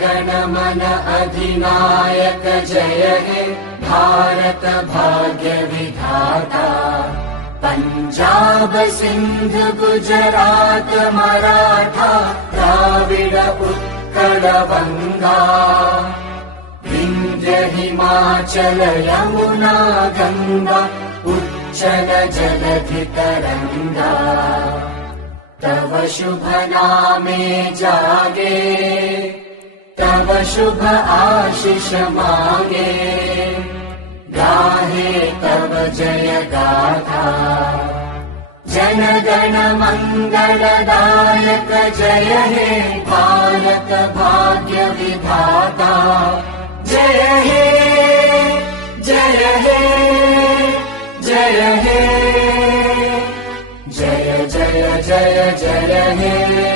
गण मन अधिनायक जय हे भारत भाग्य विधाता। पंजाब सिंध गुजरात मराठा द्राविड उत्कल गंगा, विंध्य हिमाचल यमुना गंगा उच्चल जलधि तरंगा। तव शुभ नामे जागे, तव शुभ आशीष मांगे, गाहे तव जय गाथा। जन गण मंगलदायक जय हे भारत भाग्य विधाता। जय हे जय हे जय हे, जय जय जय जय हे।